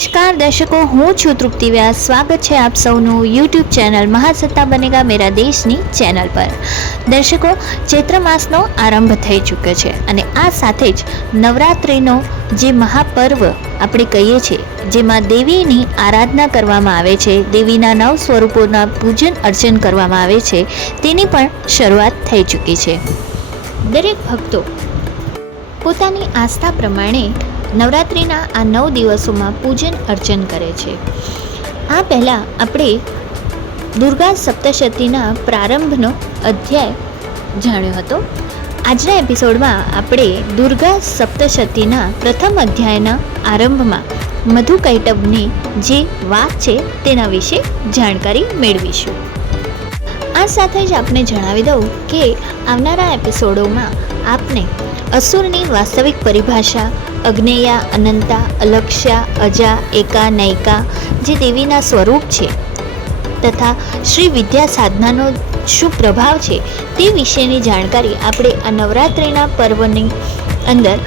नमस्कार दर्शकों, हूँ छू तृप्ति व्यास। स्वागत है आप सौનું यूट्यूब चैनल महासत्ता बनेगा मेरा देशની ચેનલ પર। દર્શકો, ચૈત્ર માસનો આરંભ થઈ ચૂક્યો છે અને આ સાથે જ નવરાત્રિનો જે મહાપર્વ આપણે કહીએ છીએ, જેમાં દેવીની આરાધના કરવામાં આવે છે, દેવીના નવ સ્વરૂપોના પૂજન અર્ચન કરવામાં આવે છે, તેની પણ શરૂઆત થઈ ચૂકી છે। દરેક ભક્તો પોતાની આસ્થા પ્રમાણે નવરાત્રિના આ 9 દિવસોમાં પૂજન અર્ચન કરે છે। આ પહેલાં આપણે દુર્ગા સપ્તશતીના પ્રારંભનો અધ્યાય જાણ્યો હતો। આજના એપિસોડમાં આપણે દુર્ગા સપ્તશતીના પ્રથમ અધ્યાયના આરંભમાં મધુકૈટભની જે વાત છે તેના વિશે જાણકારી મેળવીશું। આ સાથે જ આપને જણાવી દઉં કે આવનારા એપિસોડોમાં આપને असुरनी वास्तविक परिभाषा, अग्नेया, अनंता, अलक्ष्या, अजा, एका, नैका जे देवीना स्वरूप छे तथा श्री विद्या साधनानो शुं प्रभाव छे ते विषयनी जाणकारी आपणे आ नवरात्रिना पर्वनी अंदर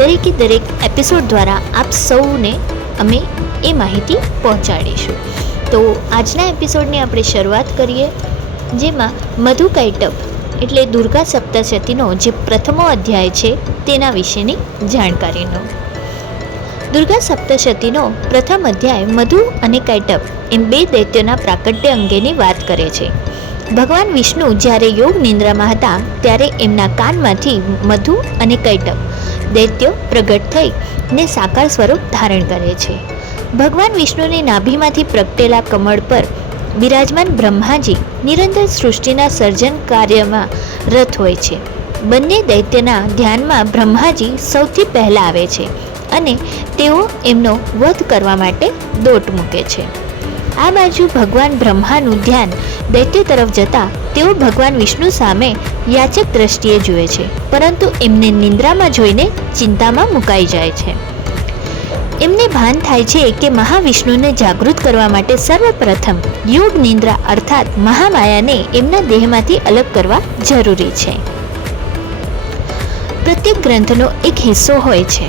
दरेके दरेक एपिसोड द्वारा आप सौने अमे ए माहिती पहोंचाडीशुं। तो आजना एपिसोडनी आपणे शरूआत करीए, जेमां मधुकैटभ એટલે દુર્ગા સપ્તશતીનો જે પ્રથમો અધ્યાય છે તેના વિશેની જાણકારીનો। દુર્ગા સપ્તશતીનો પ્રથમ અધ્યાય મધુ અને કૈટભ એમ બે દૈત્યોના પ્રાકટ્ય અંગેની વાત કરે છે। ભગવાન વિષ્ણુ જ્યારે યોગ નિંદ્રામાં હતા ત્યારે એમના કાનમાંથી મધુ અને કૈટભ દૈત્યો પ્રગટ થઈ ને સાકાર સ્વરૂપ ધારણ કરે છે। ભગવાન વિષ્ણુની નાભીમાંથી પ્રગટેલા કમળ પર બિરાજમાન બ્રહ્માજી નિરંતર સૃષ્ટિના સર્જન કાર્યમાં રત હોય છે। બંને દૈત્યના ધ્યાનમાં બ્રહ્માજી સૌથી પહેલા આવે છે અને તેઓ એમનો વધ કરવા માટે દોટ મૂકે છે। આ બાજુ ભગવાન બ્રહ્માનું ધ્યાન દૈત્ય તરફ જતા તેઓ ભગવાન વિષ્ણુ સામે યાચક દ્રષ્ટિએ જુએ છે, પરંતુ એમને નિંદ્રામાં જોઈને ચિંતામાં મુકાઈ જાય છે। એમને ભાન થાય છે કે મહાવિષ્ણુને જાગૃત કરવા માટે સર્વપ્રથમ યોગ નિંદ્રા અર્થાત મહામાયાને એમના દેહમાંથી અલગ કરવા જરૂરી છે। પ્રત્યેક ગ્રંથનો એક હિસ્સો હોય છે,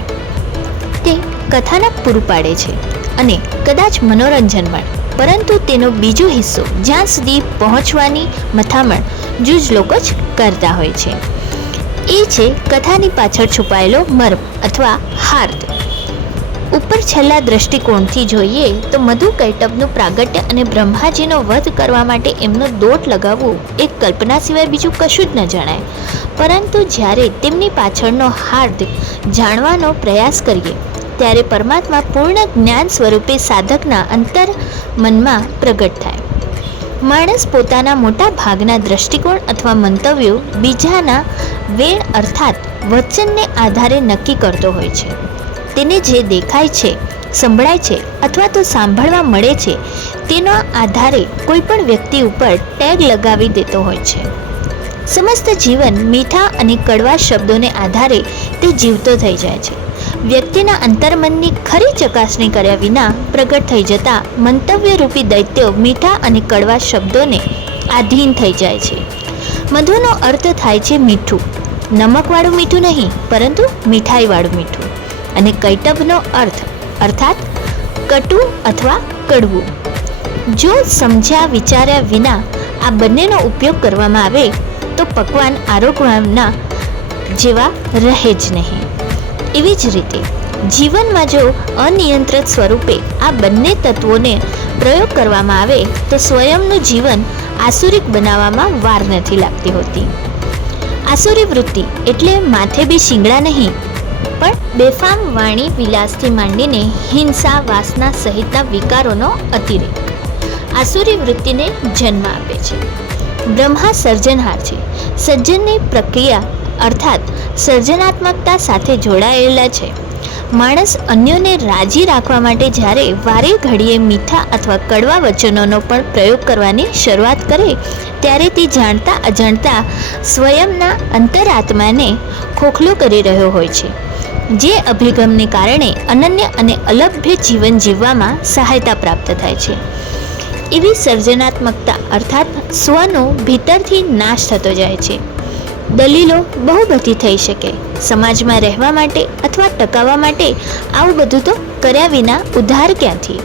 તે કથાનક પૂરું પાડે છે અને કદાચ મનોરંજન પણ, પરંતુ તેનો બીજો હિસ્સો જ્યાં સુધી પહોંચવાની મથામણ જૂજ લોકો જ કરતા હોય છે, એ છે કથાની પાછળ છુપાયેલો મર્મ અથવા હાર્દ। ઉપર છેલ્લા દ્રષ્ટિકોણથી જોઈએ તો મધુકૈટભનું પ્રાગટ્ય અને બ્રહ્માજીનો વધ કરવા માટે એમનો દોટ લગાવવું એ કલ્પના સિવાય બીજું કશું જ ન જણાય, પરંતુ જ્યારે તેમની પાછળનો હાર્દ જાણવાનો પ્રયાસ કરીએ ત્યારે પરમાત્મા પૂર્ણ જ્ઞાન સ્વરૂપે સાધકના અંતર મનમાં પ્રગટ થાય। માણસ પોતાના મોટા ભાગના દ્રષ્ટિકોણ અથવા મંતવ્યો બીજાના વેણ અર્થાત વચનને આધારે નક્કી કરતો હોય છે। તેને જે દેખાય છે, સંભળાય છે અથવા તો સાંભળવા મળે છે તેના આધારે કોઈ પણ વ્યક્તિ ઉપર ટેગ લગાવી દેતો હોય છે। સમસ્ત જીવન મીઠા અને કડવા શબ્દોને આધારે તે જીવતો થઈ જાય છે। વ્યક્તિના અંતર્મનની ખરી ચકાસણી કર્યા વિના પ્રગટ થઈ જતા મંતવ્યરૂપી દૈત્યો મીઠા અને કડવા શબ્દોને આધીન થઈ જાય છે। મધુનો અર્થ થાય છે મીઠું, નમકવાળું મીઠું નહીં, પરંતુ મીઠાઈવાળું મીઠું, અને કૈટભનો અર્થ અર્થાત કટુ અથવા કડવું। જો સમજ્યા વિચાર્યા વિના આ બંનેનો ઉપયોગ કરવામાં આવે તો પકવાન આરોગવાના જેવા રહે જ નહીં। એવી જ રીતે જીવનમાં જો અનિયંત્રિત સ્વરૂપે આ બંને તત્વોને પ્રયોગ કરવામાં આવે તો સ્વયંનું જીવન આસુરિક બનાવવામાં વાર નથી લાગતી હોતી। આસુરી વૃત્તિ એટલે માથે બી શિંગડા નહીં, પણ બેફામ વાણી વિલાસથી માંડીને હિંસા, વાસના સહિતના વિકારોનો અતિરેક આસુરી વૃત્તિને જન્મ આપે છે। બ્રહ્મા સર્જનહાર છે, સર્જનની પ્રક્રિયા અર્થાત સર્જનાત્મકતા સાથે જોડાયેલા છે। માણસ અન્યોને રાજી રાખવા માટે જ્યારે વારે ઘડીએ મીઠા અથવા કડવા વચનોનો પણ પ્રયોગ કરવાની શરૂઆત કરે ત્યારે તે જાણતા અજાણતા સ્વયંના અંતરાત્માને ખોખલો કરી રહ્યો હોય છે, જે અભિગમને કારણે અનન્ય અને અલભ્ય જીવન જીવવામાં સહાયતા પ્રાપ્ત થાય છે। એવી સર્જનાત્મકતા અર્થાત સ્વનો ભીતરથી નાશ થતો જાય છે। દલીલો બહુ બધી થઈ શકે. સમાજમાં રહેવા માટે અથવા ટકાવવા માટે આવું બધું તો કર્યા વિના ઉદ્ધાર ક્યાંથી?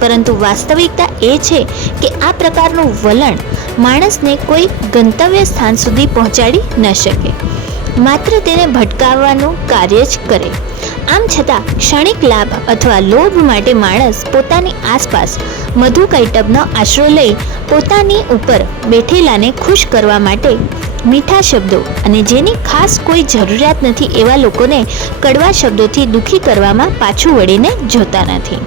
પરંતુ વાસ્તવિકતા એ છે કે આ પ્રકારનું વલણ માણસને કોઈ ગંતવ્ય સ્થાન સુધી પહોંચાડી ન શકે, માત્ર તેને ભટકાવવાનું કાર્ય જ કરે. આમ છતાં ક્ષણિક લાભ અથવા લોભ માટે માણસ પોતાની આસપાસ મધુકૈટભનો આશરો લઈ પોતાની ઉપર બેઠેલાને ખુશ કરવા માટે મીઠા શબ્દો અને જેની ખાસ કોઈ જરૂરિયાત નથી એવા લોકોને કડવા શબ્દોથી દુઃખી કરવામાં પાછું વળીને જોતા નથી.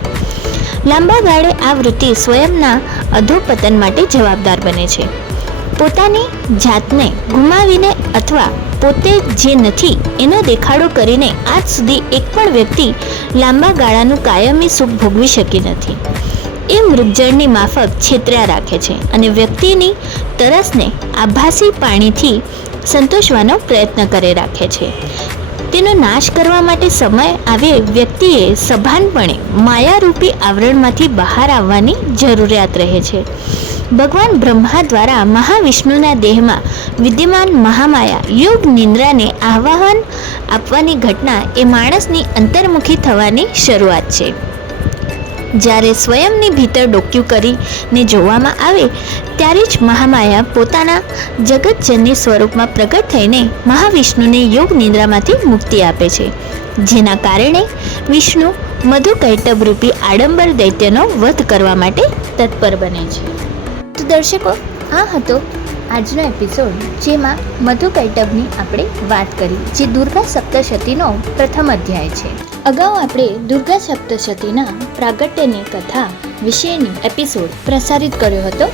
લાંબા ગાળે આ વૃત્તિ સ્વયંના અધોપતન માટે જવાબદાર બને છે. પોતાની જાતને ગુમાવીને અથવા પોતે જે નથી એનો દેખાડો કરીને આજ સુધી એક પણ વ્યક્તિ લાંબા ગાળાનું કાયમી સુખ ભોગવી શકી નથી. એ મૃગજળની માફક છેતર્યા રાખે છે અને વ્યક્તિની તરસને આભાસી પાણીથી સંતોષવાનો પ્રયત્ન કરે રાખે છે. તેનો નાશ કરવા માટે સમય આવે વ્યક્તિએ સભાનપણે માયારૂપી આવરણમાંથી બહાર આવવાની જરૂરિયાત રહે છે. ભગવાન બ્રહ્મા દ્વારા મહાવિષ્ણુના દેહમાં વિદ્યમાન મહામાયા યોગ નિંદ્રાને આહ્વાન આપવાની ઘટના એ માણસની અંતર્મુખી થવાની શરૂઆત છે. જ્યારે સ્વયંની ભીતર ડોક્યું કરીને જોવામાં આવે ત્યારે જ મહામાયા પોતાના જગતજનની સ્વરૂપમાં પ્રગટ થઈને મહાવિષ્ણુને યોગ નિંદ્રામાંથી મુક્તિ આપે છે, જેના કારણે વિષ્ણુ મધુકૈટભ રૂપી આડંબર દૈત્યનો વધ કરવા માટે તત્પર બને છે. તો દર્શકો, આ હતો આજનો એપિસોડ, જેમાં મધુકૈટભની આપણે વાત કરી, જે દુર્ગા સપ્તશતીનો પ્રથમ અધ્યાય છે. અગાઉ આપણે દુર્ગા સપ્તશતીના પ્રાગટ્યની કથા વિશેની એપિસોડ પ્રસારિત કર્યો હતો,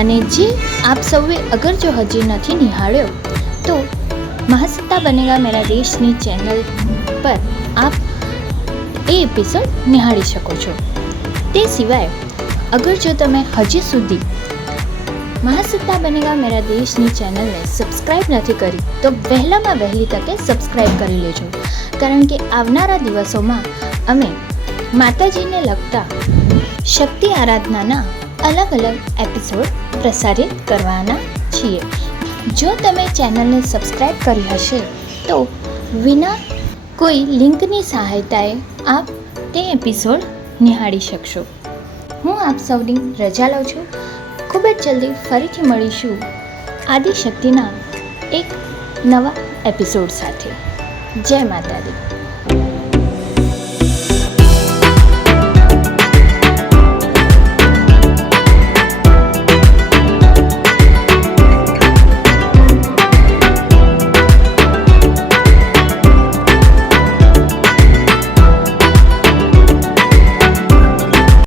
અને જે આપ સૌએ અગર જો હજી નથી નિહાળ્યો તો મહાસત્તા બનેગા મેરા દેશની ચેનલ પર આપ એ એપિસોડ નિહાળી શકો છો. તે સિવાય અગર જો તમે હજી સુધી મહાસત્તા બનેગા મેરા દેશની ચેનલને સબસ્ક્રાઈબ નથી કરી તો વહેલામાં વહેલી તકે સબસ્ક્રાઈબ કરી લેજો, કારણ કે આવનારા દિવસોમાં અમે માતાજીને લગતા શક્તિ આરાધનાના અલગ અલગ એપિસોડ પ્રસારિત કરવાના છીએ. જો તમે ચેનલને સબસ્ક્રાઈબ કરી હશે તો વિના કોઈ લિંકની સહાયતાએ આપ તે એપિસોડ નિહાળી શકશો. હું આપ સૌની રજા લઉં છું. ખૂબ જ જલ્દી ફરીથી મળીશું આદિશક્તિના એક નવા એપિસોડ સાથે. જય માતાજી.